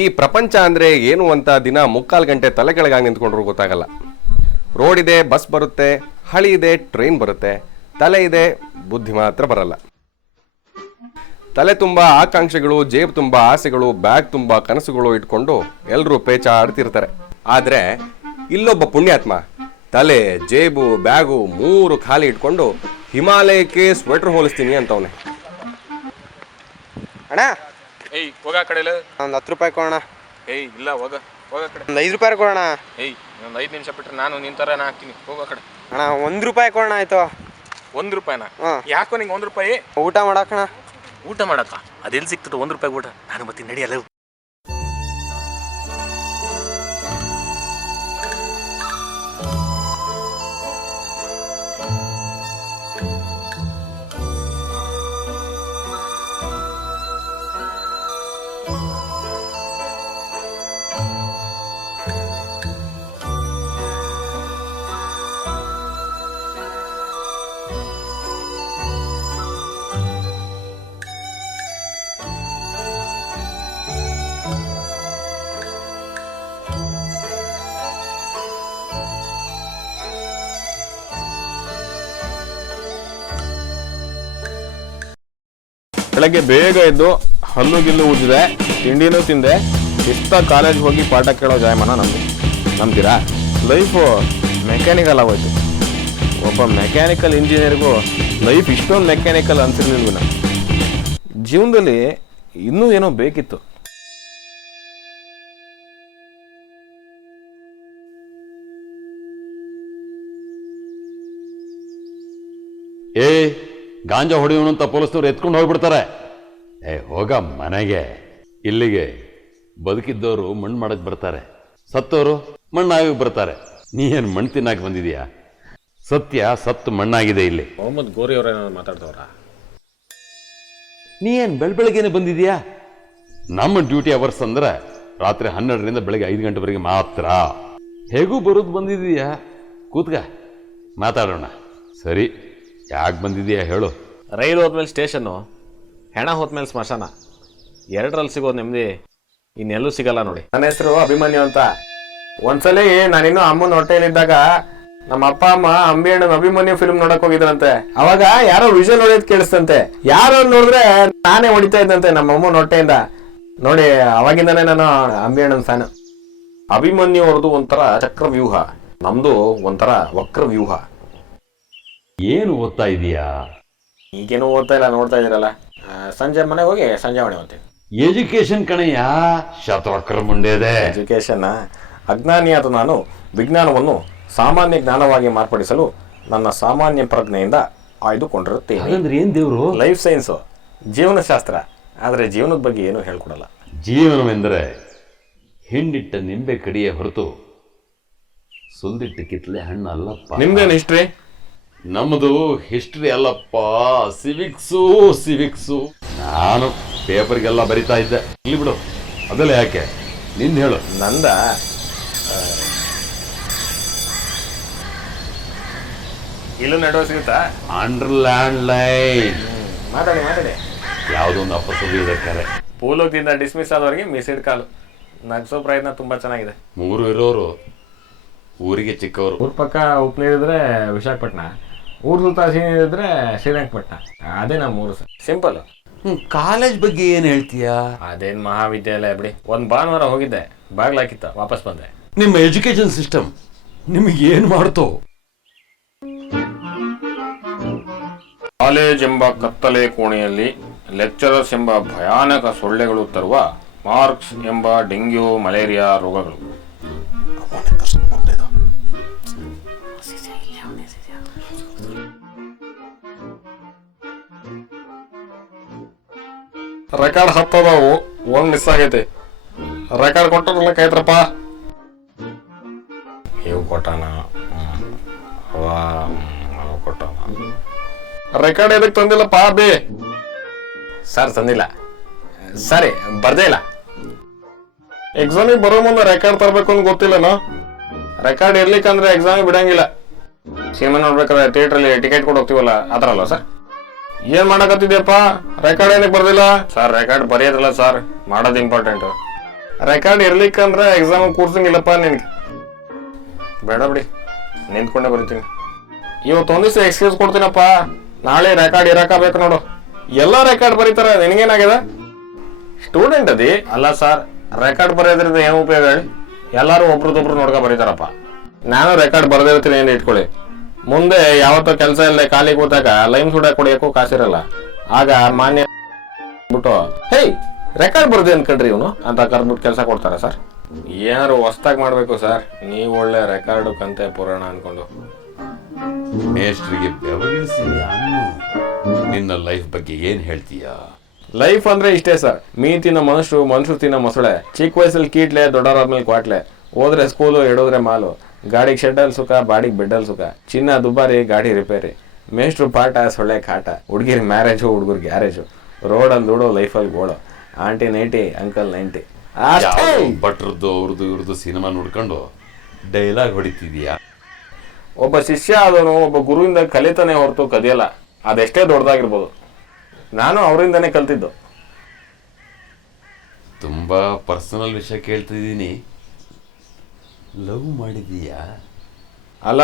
ಈ ಪ್ರಪಂಚ ಅಂದರೆ ಏನು ಅಂತ ದಿನ 3/4 ಗಂಟೆ ತಲೆ ಕೆಳಗಾಗಿ ನಿಂತ್ಕೊಂಡ್ರು ಗೊತ್ತಾಗಲ್ಲ. ರೋಡ್ ಇದೆ, ಬಸ್ ಬರುತ್ತೆ, ಹಳಿ ಇದೆ, ಟ್ರೈನ್ ಬರುತ್ತೆ, ತಲೆ ಇದೆ, ಬುದ್ಧಿ ಮಾತ್ರ ಬರಲ್ಲ. ತಲೆ ತುಂಬ ಆಕಾಂಕ್ಷೆಗಳು, ಜೇಬು ತುಂಬ ಆಸೆಗಳು, ಬ್ಯಾಗ್ ತುಂಬ ಕನಸುಗಳು ಇಟ್ಕೊಂಡು ಎಲ್ಲರೂ ಪೇಚ ಆಡ್ತಿರ್ತಾರೆ. ಆದರೆ ಇಲ್ಲೊಬ್ಬ ಪುಣ್ಯಾತ್ಮ ತಲೆ, ಜೇಬು, ಬ್ಯಾಗು 3 ಖಾಲಿ ಇಟ್ಕೊಂಡು ಹಿಮಾಲಯಕ್ಕೆ ಸ್ವೆಟರ್ ಹೋಲಿಸ್ತೀನಿ ಅಂತವನೆ. ಅಣ್ಣ ಏಯ್ ಹೋಗ ಆ ಕಡೆ ಒಂದು 10 ರೂಪಾಯಿ ಕೊಡೋಣ. ಏಯ್ ಇಲ್ಲ ಹೋಗ ಹೋಗ ಕಡೆ. ಒಂದು 5 ರೂಪಾಯಿ ಕೊಡೋಣ. ಏಯ್ ಒಂದು 5 ನಿಮಿಷ ಬಿಟ್ಟರೆ ನಾನು ನಿನ್ನ ಥರ ಹಾಕ್ತೀನಿ. ಹೋಗ ಕಡೆ. ಅಣ್ಣ 1 ರೂಪಾಯಿ ಕೊಡೋಣ ಆಯ್ತು. 1 ರೂಪಾಯಿನ? ಹಾಂ. ಯಾಕೋ ನಿಂಗೆ 1 ರೂಪಾಯಿ? ಊಟ ಮಾಡಕ್ಕಣ. ಊಟ ಮಾಡಕ್ಕ ಅದೆಲ್ಲಿ ಸಿಗ್ತದೆ 1 ರೂಪಾಯಿ ಊಟ? ನಾನು ಬರ್ತೀನಿ ನಡಿಯಲ್ಲ. ಬೆಳಗ್ಗೆ ಬೇಗ ಎದ್ದು ಹಲ್ಲು ಗಿಲ್ಲು ಉಜ್ಜಿದೆ, ತಿಂಡಿನೂ ತಿಂದೆ, ಶಿಸ್ತಾಗಿ ಕಾಲೇಜ್ ಹೋಗಿ ಪಾಠ ಕೇಳೋ ಜಾಯಮಾನ ನಮ್ಮದು. ನಂಬ್ತೀರಾ? ಲೈಫು ಮೆಕ್ಯಾನಿಕಲ್ ಆಗೋಯ್ತು. ಒಬ್ಬ ಮೆಕ್ಯಾನಿಕಲ್ ಇಂಜಿನಿಯರ್ಗೂ ಲೈಫ್ ಇಷ್ಟೊಂದು ಮೆಕ್ಯಾನಿಕಲ್ ಅನ್ಸಿರ್ಲಿಲ್ವ? ಜೀವನದಲ್ಲಿ ಇನ್ನೂ ಏನೋ ಬೇಕಿತ್ತು. ಗಾಂಜಾ ಹೊಡೆಯೋನು ಅಂತ ಪೊಲೀಸ್ನವ್ರು ಎತ್ಕೊಂಡು ಹೋಗ್ಬಿಡ್ತಾರೆ. ಹೋಗ ಮನೆಗೆ. ಇಲ್ಲಿಗೆ ಬದುಕಿದ್ದವರು ಮಣ್ಣು ಮಾಡಕ್ ಬರ್ತಾರೆ, ಸತ್ತವರು ಮಣ್ಣಾಗಿ ಬರ್ತಾರೆ. ನೀ ಏನು ಮಣ್ಣು ತಿನ್ನಾಕ ಬಂದಿದೀಯಾ? ಸತ್ಯ ಸತ್ತು ಮಣ್ಣಾಗಿದೆ ಇಲ್ಲಿ. ಮೊಹಮ್ಮದ್ ಗೋರಿ ಅವರೇನಾದ್ರು ಮಾತಾಡ್ತವ್ರ? ನೀ ಏನು ಬೆಳಗ್ಗೆನೆ ಬಂದಿದೀಯಾ? ನಮ್ಮ ಡ್ಯೂಟಿ ಅವರ್ಸ್ ಅಂದ್ರೆ ರಾತ್ರಿ 12ರಿಂದ ಬೆಳಗ್ಗೆ 5 ಗಂಟೆವರೆಗೆ ಮಾತ್ರ. ಹೇಗೂ ಬರೋದು ಬಂದಿದೀಯಾ? ಕೂತ್ಗ ಮಾತಾಡೋಣ. ಸರಿ, ಯಾಕೆ ಬಂದಿದೀಯಾ ಹೇಳು. ರೈಲು ಹೋದ್ಮೇಲೆ ಸ್ಟೇಷನ್ನು, ಹೆಣ ಹೋದ್ಮೇಲೆ ಸ್ಮಶಾನ, 2ರಲ್ಲಿ ಸಿಗೋದು ನೆಮ್ಮದಿ ಇನ್ನೆಲ್ಲೂ ಸಿಗಲ್ಲ ನೋಡಿ. ನನ್ನ ಹೆಸರು ಅಭಿಮನ್ಯು ಅಂತ. ಒಂದ್ಸಲಿ ನಾನಿನ್ನು ಅಮ್ಮನ ಹೊಟ್ಟೆಯಲ್ಲಿದ್ದಾಗ ನಮ್ಮ ಅಪ್ಪ ಅಮ್ಮ ಅಂಬಿ ಅಣ್ಣನ ಅಭಿಮನ್ಯು ಫಿಲ್ಮ್ ನೋಡಕ್ ಹೋಗಿದ್ರಂತೆ. ಅವಾಗ ಯಾರೋ ವಿಷಲ್ ಹೊಡೆಯೋದು ಕೇಳಿಸ್ತಂತೆ. ಯಾರೋ ನೋಡಿದ್ರೆ ನಾನೇ ಹೊಡಿತಾ ಇದ್ದಂತೆ ನಮ್ಮ ಅಮ್ಮನ ಹೊಟ್ಟೆಯಿಂದ. ನೋಡಿ, ಅವಾಗಿಂದಾನೇ ನಾನು ಅಂಬಿ ಅಣ್ಣನ ಫ್ಯಾನ್. ಅಭಿಮನ್ಯು ಅವ್ರದ್ದು ಒಂಥರ ಚಕ್ರವ್ಯೂಹ, ನಮ್ದು ಒಂಥರ ವಕ್ರವ್ಯೂಹ. ಏನು ಓದ್ತಾ ಇದೀಯಾ? ಈಗೇನು ಓದ್ತಾ ಇಲ್ಲ, ನೋಡ್ತಾ ಇದ್ದೀರಲ್ಲ. ಸಂಜೆ ಮನೆಗೆ ಹೋಗಿ ಸಂಜಾವಣೆ ಓದ್ತೀನಿ. ಎಜುಕೇಶನ್ ಕಣಯ್ಯ, ಶತವಕ್ರ ಮುಂಡೆದೆ. ಎಜುಕೇಶನ್ ಅಜ್ಞಾನಿಯಾದ ನಾನು ವಿಜ್ಞಾನವನ್ನು ಸಾಮಾನ್ಯ ಜ್ಞಾನವಾಗಿ ಮಾರ್ಪಡಿಸಲು ನನ್ನ ಸಾಮಾನ್ಯ ಪ್ರಜ್ಞೆಯಿಂದ ಆಯ್ದುಕೊಂಡಿರುತ್ತೇನೆ. ಹಾಗಂದ್ರೆ ಏನ್ ದೇವ್ರು? ಲೈಫ್ ಸೈನ್ಸು, ಜೀವನಶಾಸ್ತ್ರ. ಆದರೆ ಜೀವನದ ಬಗ್ಗೆ ಏನು ಹೇಳ್ಕೊಡಲ್ಲ. ಜೀವನವೆಂದರೆ ಹಿಂಡಿಟ್ಟ ನಿಂಬೆ ಕಡಿಯೇ ಹೊರತು ಸುಲ್ದಿಟ್ಟ ಕಿತ್ಲೆ ಹಣ್ಣು ಅಲ್ಲಪ್ಪ. ನಿಮ್ದೇನು ಹಿಸ್ಟ್ರಿ? ನಮ್ಮದು ಹಿಸ್ಟ್ರಿ ಅಲ್ಲಪ್ಪ, ಸಿವಿಕ್ಸು. ನಾನು ಪೇಪರ್ಗೆಲ್ಲ ಬರಿತಾ ಇದ್ದೆ. ಇಲ್ಲಿ ಬಿಡು, ಅದೆಲ್ಲ ಯಾಕೆ, ನಿನ್ ಹೇಳು. ನಂದ ಇಲ್ಲೂ ನೆಡುವ ಸಿಗುತ್ತಾ? Underlined line. ಮಾತಾಡಿ. ಯಾವುದೋ ಒಂದು ಅಪಸವ್ಯ ಇದೆ ಕರೆ. ಪೂಲೋಕದಿಂದ ಡಿಸ್ಮಿಸ್ ಆದವರಿಗೆ ಮಿಸಿಡ್ ಕಾಲು. ನಗ್ಸೋ ಪ್ರಯತ್ನ ತುಂಬಾ ಚೆನ್ನಾಗಿದೆ. 3 ಇರೋರು ಊರಿಗೆ ಚಿಕ್ಕವರು. ಊರ್ ಪಕ್ಕ ಉಪ್ನೀರಿದ್ರೆ ವಿಶಾಖಪಟ್ಟಣ, ಊರ್ ಸುತ್ತ ಇದ್ರೆ ಶ್ರೀರಂಗಪಟ್ಟಣ. ಅದೇ ನಮ್ಮ ಊರು ಸರ್, ಸಿಂಪಲ್. ಕಾಲೇಜ್ ಬಗ್ಗೆ ಏನ್ ಹೇಳ್ತೀಯಾ? ಅದೇನ್ ಮಹಾವಿದ್ಯಾಲಯ ಬಿಡಿ. ಒಂದ್ ಭಾನುವಾರ ಹೋಗಿದ್ದೆ, ಬಾಗ್ಲಾಕಿತ್ತ, ವಾಪಸ್ ಬಂದೆ. ನಿಮ್ಮ ಎಜುಕೇಶನ್ ಸಿಸ್ಟಮ್ ನಿಮಗೆ ಏನ್ ಮಾಡ್ತೋ? ಕಾಲೇಜ್ ಎಂಬ ಕತ್ತಲೆ ಕೋಣೆಯಲ್ಲಿ ಲೆಕ್ಚರರ್ಸ್ ಎಂಬ ಭಯಾನಕ ಸೊಳ್ಳೆಗಳು ತರುವ ಮಾರ್ಕ್ಸ್ ಎಂಬ ಡೆಂಗ್ಯೂ ಮಲೇರಿಯಾ ರೋಗಗಳು. ರೆಕಾರ್ಡ್ 10 ಅದಾವು, 1 ಮಿಸ್ ಆಗೈತೆ. ರೆಕಾರ್ಡ್ ಕೊಟ್ಟರಲ್ಲ ಕೈತ್ರಪ್ಪ. ಇವು ಕೊಟ್ಟಾನ, ಕೊಟ್ಟಾನ. ರೆಕಾರ್ಡ್ ಎದಕ್ಕೆ ತಂದಿಲ್ಲಪ್ಪ ಬೇ? ಸರ್ ತಂದಿಲ್ಲ. ಸರಿ, ಬರ್ದೇ ಇಲ್ಲ. ಎಕ್ಸಾಮಿಗೆ ಬರೋ ಮುಂದೆ ರೆಕಾರ್ಡ್ ತರಬೇಕು ಅಂತ ಗೊತ್ತಿಲ್ಲನೋ? ರೆಕಾರ್ಡ್ ಇರ್ಲಿಕ್ಕಂದ್ರೆ ಎಕ್ಸಾಮಿಗೆ ಬಿಡಂಗಿಲ್ಲ. ಸಿನಿಮಾ ನೋಡ್ಬೇಕಾದ್ರೆ ಥಿಯೇಟ್ರಲ್ಲಿ ಟಿಕೆಟ್ ಕೊಟ್ಟು ಹೋಗ್ತೀವಲ್ಲ, ಆ ಥರ ಅಲ್ವ ಸರ್? ಏನ್ ಮಾಡಕತ್ತಿದ್ಯಪ್ಪ? ರೆಕಾರ್ಡ್ ಏನಕ್ಕೆ ಬರ್ದಿಲ್ಲ? ಸರ್ ರೆಕಾರ್ಡ್ ಬರೆಯೋದಿಲ್ಲ ಸರ್, ಮಾಡೋದು ಇಂಪಾರ್ಟೆಂಟ್. ರೆಕಾರ್ಡ್ ಇರ್ಲಿಕ್ಕಂದ್ರೆ ಎಕ್ಸಾಮ್ ಕೂರ್ಸಂಗಿಲ್ಲಪ್ಪ ನಿನ್ಗೆ. ಬೇಡ ಬಿಡಿ, ನಿಂತ್ಕೊಂಡೆ ಬರೀತೀನಿ. ಇವತ್ತು ಒಂದಿವ್ಸ ಎಕ್ಸ್ಕ್ಯೂಸ್ ಕೊಡ್ತೀನಪ್ಪ, ನಾಳೆ ರೆಕಾರ್ಡ್ ಇರಕಬೇಕು ನೋಡು. ಎಲ್ಲ ರೆಕಾರ್ಡ್ ಬರೀತಾರೆ, ನಿನಗೇನಾಗಿದೆ? ಸ್ಟೂಡೆಂಟ್ ಅದಿ ಅಲ್ಲ ಸರ್, ರೆಕಾರ್ಡ್ ಬರೆಯೋದ್ರಿಂದ ಏನು ಉಪಯೋಗ ಹೇಳಿ? ಎಲ್ಲರೂ ಒಬ್ರದೊಬ್ರು ನೋಡ್ಕೊ ಬರೀತಾರಪ್ಪ. ನಾನು ರೆಕಾರ್ಡ್ ಬರೆದಿರ್ತೀನಿ ಏನು ಇಟ್ಕೊಳ್ಳಿ. ಮುಂದೆ ಯಾವತ್ತೋ ಕೆಲಸ ಇಲ್ಲದೆ ಖಾಲಿ ಕೂತಾಗ ಲೈಮ್ ಸೋಡಾ ಕುಡಿಯೋಕ್ಕೂ ಕಾಸಿರಲ್ಲ. ಆಗ ಮಾನ್ಯ ಬಿಟ್ಟು ಹೇಯ್ ರೆಕಾರ್ಡ್ ಬರ್ದೆ ಅನ್ಕೊಂಡ್ರಿ ಇವನು ಅಂತ ಕರ್ಬಿಟ್ಟು ಕೆಲಸ ಕೊಡ್ತಾರೆ ಸರ್. ಏನಾರು ಹೊಸ್ದಾಗಿ ಮಾಡ್ಬೇಕು ಸರ್. ನೀವು ಒಳ್ಳೆ ರೆಕಾರ್ಡು ಕಂತೆ ಪುರಾಣ ಅನ್ಕೊಂಡು ಮೇಸ್ಟ್ರಿಗೆ ಬೆವರಿಳಿಸಿ ನಿನ್ನ ಲೈಫ್ ಬಗ್ಗೆ ಏನ್ ಹೇಳ್ತೀಯಾ? ಲೈಫ್ ಅಂದ್ರೆ ಇಷ್ಟೇ ಸರ್. ಮೀನ್ ತಿನ್ನೋ ಮನುಷ್ಯರು ತಿನ್ನೋ ಮೊಸಳೆ. ಚಿಕ್ಕ ವಯಸ್ಸಲ್ಲಿ ಕೀಟ್ಲೆ, ದೊಡ್ಡವರಾದ್ಮೇಲೆ ಕ್ವಾಟ್ಲೆ. ಹೋದ್ರೆ ಸ್ಕೂಲು, ಎಡೋದ್ರೆ ಮಾಲು. ಗಾಡಿಗೆ ಶೆಡ್ಡಲ್ಲಿ ಸುಖ, ಬಾಡಿಗೆ ಬೆಡ್ಡಲ್ಲಿ ಸುಖ. ಚಿನ್ನ ದುಬಾರಿ, ಗಾಡಿ ರಿಪೇರಿ. ಮೇಷ್ಟ್ರು ಪಾಠ, ಸೊಳ್ಳೆ ಕಾಟ. ಹುಡುಗಿರ್ ಮ್ಯಾರೇಜು, ಹುಡುಗರ್ ಗ್ಯಾರೇಜು. ರೋಡಲ್ಲಿ ದುಡೋ, ಲೈಫಲ್ಲಿ ಗೋಡೋ. Aunty 90, uncle 90. ಭಟ್ರದ್ದು ಅವ್ರದ್ದು ಇವ್ರದ್ದು ಸಿನಿಮಾ ನೋಡ್ಕೊಂಡು ಡೈಲಾಗ್ ಹೊಡಿತಿದ್ಯಾ? ಒಬ್ಬ ಶಿಷ್ಯ ಆದವನು ಒಬ್ಬ ಗುರುವಿಂದ ಕಲಿತಾನೆ ಹೊರತು ಕದಿಯಲ್ಲ. ಅದೆಷ್ಟೇ ದೊಡ್ಡದಾಗಿರ್ಬೋದು. ನಾನು ಅವರಿಂದನೇ ಕಲ್ತಿದ್ದು. ತುಂಬಾ ಪರ್ಸನಲ್ ವಿಷಯ ಕೇಳ್ತಿದ್ದೀನಿ. ಲವ್ ಮಾಡಿದೀಯಾ? ಅಲ್ಲ,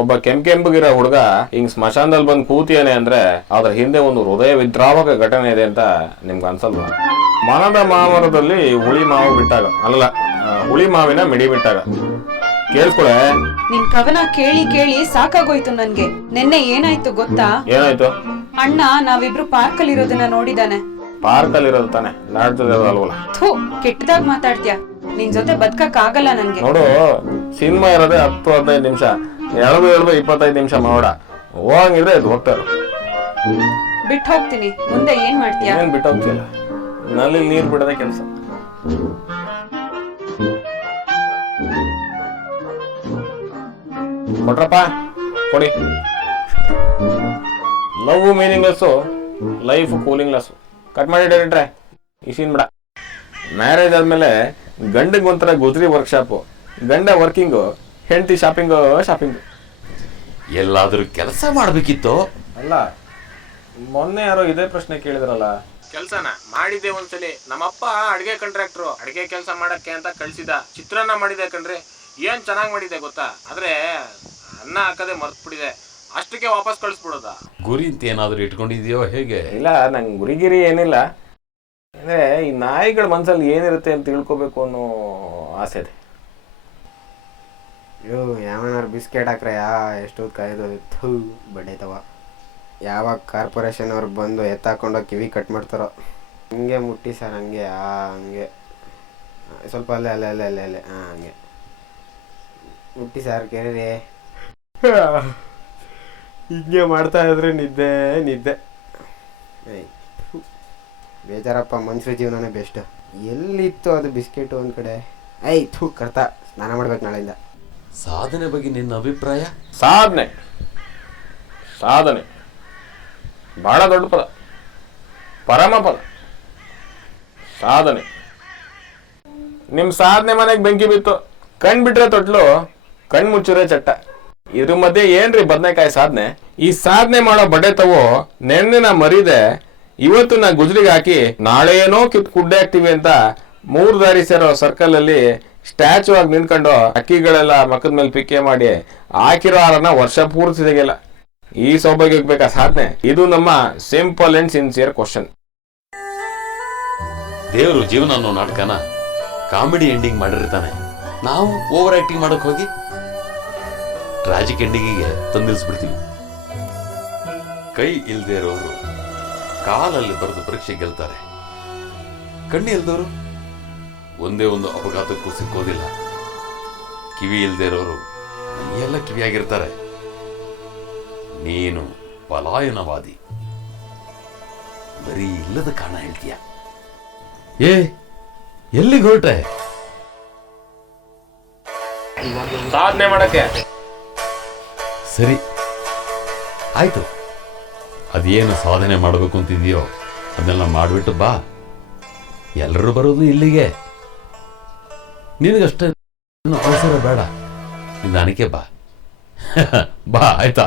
ಒಬ್ಬ ಕೆಂಪಗಿರೋ ಹುಡುಗ ಹಿಂಗ್ ಸ್ಮಶಾನದಲ್ಲಿ ಬಂದು ಕೂತಿಯಾನೆ ಅಂದ್ರೆ ಅದ್ರ ಹಿಂದೆ ಒಂದು ಹೃದಯ ವಿದ್ರಾವಕ ಘಟನೆ ಇದೆ ಅಂತ ನಿಮ್ಗೆ ಅನ್ಸಲ್ವಾ? ಮನದ ಮಾಮರದಲ್ಲಿ ಹುಳಿ ಮಾವು ಬಿಟ್ಟಾಗ, ಅಲ್ಲ ಹುಳಿ ಮಾವಿನ ಮಿಡಿ ಬಿಟ್ಟಾಗ. ಕೇಳ್ಕೊಳೆ, ನಿನ್ ಕವನ ಕೇಳಿ ಕೇಳಿ ಸಾಕಾಗೋಯ್ತು ನನ್ಗೆ. ನಿನ್ನೆ ಏನಾಯ್ತು ಗೊತ್ತಾ? ಏನಾಯ್ತು? ಅಣ್ಣ ನಾವಿಬ್ರು ಪಾರ್ಕ್ ಅಲ್ಲಿ ಇರೋದನ್ನ ನೋಡಿದಾನೆ. ಪಾರ್ಕ್ ಅಲ್ಲಿ ಇರೋದು ತಾನೆ, ನಾಡ್ತದಲ್ವಲ್ಲ. ಥೂ, ಕೆಟ್ಟದಾಗ ಮಾತಾಡ್ತೀಯ. ನಿನ್ ಜೊತೆ ಬದುಕಕ್ ಆಗಲ್ಲ ನನ್ಗೆ. ನೋಡು, ಸಿನಿಮಾ ಇರೋದೇ 10-15 ನಿಮಿಷ. ಎಳೆದು 25 ನಿಮಿಷ ಮಾಡ. ಹೋಗಂಗಿದ್ರೆ ಇದು ಹೋಗ್ತಾರ. ಬಿಟ್ಟು ಹೋಗ್ತೀನಿ. ಮುಂದೆ ಏನ್ ಮಾಡ್ತೀಯ? ಏನ್ ಬಿಟ್ಟು ಹೋಗ್ತಿಲ್ಲ, ನಲ್ಲಿ ನೀರ್ ಬಿಡೋದೇ ಕೆಲಸ. ಕೊಟ್ರಪ್ಪ, ಕೊಡಿ. ಲವ್ ಮೀನಿಂಗ್ಲೆಸ್ಸು, ಲೈಫ್ ಕೂಲಿಂಗ್ಲೆಸ್ಸು. ಕಟ್ ಮಾಡಿ ಡೈರೆಕ್ಟ್ರೆ, ಈ ಸೀನ್ ಬಿಡ. ಮ್ಯಾರೇಜ್ ಆದ್ಮೇಲೆ ಗಂಡಿಗೆ ಒಂಥರ ಗುಜರಿ ವರ್ಕ್ಶಾಪು. ಗಂಡ ವರ್ಕಿಂಗು, ಹೆಂಡತಿ ಶಾಪಿಂಗು. ಎಲ್ಲಾದ್ರೂ ಕೆಲಸ ಮಾಡ್ಬೇಕಿತ್ತು. ಅಲ್ಲ, ಮೊನ್ನೆ ಯಾರೋ ಇದೇ ಪ್ರಶ್ನೆ ಕೇಳಿದ್ರಲ್ಲ. ಕೆಲ್ಸನ ಮಾಡಿದ್ದೆ ಒಂದ್ಸಲಿ. ನಮ್ಮಪ್ಪ ಅಡ್ಗೆ ಕಾಂಟ್ರಾಕ್ಟ್ರು. ಅಡ್ಗೆ ಕೆಲಸ ಮಾಡಕ್ಕೆ ಅಂತ ಕಳ್ಸಿದ. ಚಿತ್ರಾನ್ನ ಮಾಡಿದೆ ಕಣ್ರಿ, ಏನ್ ಚೆನ್ನಾಗಿ ಮಾಡಿದೆ ಗೊತ್ತಾ? ಆದ್ರೆ ಅನ್ನ ಹಾಕದೆ ಮರ್ತ್ ಬಿಡಿದೆ. ಅಷ್ಟಕ್ಕೆ ವಾಪಸ್ ಕಳಿಸ್ಬಿಡೋದ? ಗುರಿ ಅಂತ ಏನಾದ್ರು ಇಟ್ಕೊಂಡಿದ್ಯೋ ಹೇಗೆ? ಇಲ್ಲ, ನಂಗೆ ಗುರಿಗಿರಿ ಏನಿಲ್ಲ. ಅಂದ್ರೆ ಈ ನಾಯಿಗಳ ಮನ್ಸಲ್ಲಿ ಏನಿರುತ್ತೆ ಅಂತ ತಿಳ್ಕೊಬೇಕು ಅನ್ನೋ ಆಸೆ ಇದೆ. ಅಯ್ಯೋ, ಯಾವನಾರು ಬಿಸ್ಕೆಟ್ ಹಾಕ್ರೆ ಎಷ್ಟೊತ್ತು ಕಾಯ್ದು ಬಡ್ಡೈತವ. ಯಾವಾಗ ಕಾರ್ಪೊರೇಷನ್ ಅವ್ರು ಬಂದು ಎತ್ತಾಕೊಂಡು ಕಿವಿ ಕಟ್ ಮಾಡ್ತಾರೋ. ಹಂಗೆ ಮುಟ್ಟಿ ಸರ್, ಹಂಗೆ ಹಂಗೆ ಸ್ವಲ್ಪ ಅಲ್ಲೇ ಅಲ್ಲೇ ಅಲ್ಲೇ ಅಲ್ಲೇ ಅಲ್ಲೇ ಹಂಗೆ ಮುಟ್ಟಿ ಸರ್, ಕೆರೀರಿ. ಹಿಂಗೆ ಮಾಡ್ತಾ ಇದ್ರೆ ನಿದ್ದೆ ನಿದ್ದೆ. ಬೇಜಾರಪ್ಪ, ಮನುಷ್ಯರ ಜೀವನನೇ ಬೆಸ್ಟ್. ಎಲ್ಲಿತ್ತು ಅದು ಬಿಸ್ಕೆಟು ಒಂದು ಕಡೆ. ಕರ್ತ ಸ್ನಾನ ಮಾಡ್ಬೇಕು ನಾಳೆಯಿಂದ. ಸಾಧನೆ ಬಗ್ಗೆ ನಿನ್ನ ಅಭಿಪ್ರಾಯ? ಸಾಧನೆ ಬಹಳ ದೊಡ್ಡ ಪದ, ಪರಮ ಪದ. ಸಾಧನೆ. ನಿಮ್ ಸಾಧನೆ ಮನೆಗೆ ಬೆಂಕಿ ಬಿತ್ತು, ಕಣ್ ಬಿಟ್ರೆ ತೊಟ್ಲು, ಕಣ್ ಮುಚ್ಚಿದ್ರೆ ಚಟ್ಟ. ಇದ್ರ ಮಧ್ಯೆ ಏನ್ರಿ ಬದನೆಕಾಯಿ ಸಾಧನೆ? ಈ ಸಾಧನೆ ಮಾಡೋ ಬಡ್ಡೆ ತವೋ ನೆನ್ನೆ ಮರಿದೆ ಇವತ್ತು ನಾ ಗುಜ್ರಿಗೆ ಹಾಕಿ ನಾಳೆ ಏನೋ ಕುಡ್ಡೆ ಹಾಕ್ತಿವಿ ಅಂತ 3 ದಾರಿ ಸೇರೋ ಸರ್ಕಲ್ ಅಲ್ಲಿ ಸ್ಟ್ಯಾಚು ಆಗಿ ನಿಂತ್ಕೊಂಡು ಅಕ್ಕಿಗಳೆಲ್ಲ ಮಕ್ಕದ ಮೇಲೆ ಪಿಕ್ಕೆ ಮಾಡಿ ಹಾಕಿರೋ ಹಾರನ ವರ್ಷ ಪೂರ್ತಿ ತೆಗೆಯಲ್ಲ. ಈ ಸೌಭಾಗ್ಯಕ್ಕೆ ಬೇಕಾ ಸಾಧನೆ? ಇದು ನಮ್ಮ ಸಿಂಪಲ್ ಅಂಡ್ ಸಿನ್ಸಿಯರ್ ಕ್ವಶನ್. ದೇವರು ಜೀವನ ಅನ್ನೋ ನಾಟಕನ ಕಾಮಿಡಿ ಎಂಡಿಂಗ್ ಮಾಡಿರ್ತಾನೆ. ನಾವು ಓವರ್ ಆಕ್ಟಿಂಗ್ ಮಾಡಕ್ ಹೋಗಿ ಟ್ರಾಜಿಕ್ ಎಂಡಿಂಗಿಗೆ ತಂದಿಳಿಸ್ಬಿಡ್ತೀವಿ. ಕೈ ಇಲ್ದೇ ಇರೋರು ಕಾಲಲ್ಲಿ ಬರೆದು ಪರೀಕ್ಷೆ ಗೆಲ್ತಾರೆ. ಕಣ್ಣು ಇಲ್ದವರು ಒಂದೇ ಒಂದು ಅಪಘಾತಕ್ಕೂ ಸಿಕ್ಕೋದಿಲ್ಲ. ಕಿವಿ ಇಲ್ದೇ ಇರೋರು ಎಲ್ಲ ಕಿವಿಯಾಗಿರ್ತಾರೆ. ನೀನು ಪಲಾಯನವಾದಿ, ಬರೀ ಇಲ್ಲದ ಕಾರಣ ಹೇಳ್ತೀಯ. ಎಲ್ಲಿಗೆ ಹೊರಟೆ? ಸಾಧನೆ ಮಾಡಕ್ಕೆ. ಸರಿ ಆಯ್ತು, ಅದೇನು ಸಾಧನೆ ಮಾಡಬೇಕು ಅಂತಿದೆಯೋ ಅದನ್ನೆಲ್ಲ ಮಾಡಿಬಿಟ್ಟು ಬಾ. ಎಲ್ಲರೂ ಬರೋದು ಇಲ್ಲಿಗೆ. ನಿನಗಷ್ಟೇ ಅವಸರ ಬೇಡ, ನಿಧಾನಕ್ಕೆ ಬಾ. ಬಾ ಆಯ್ತಾ?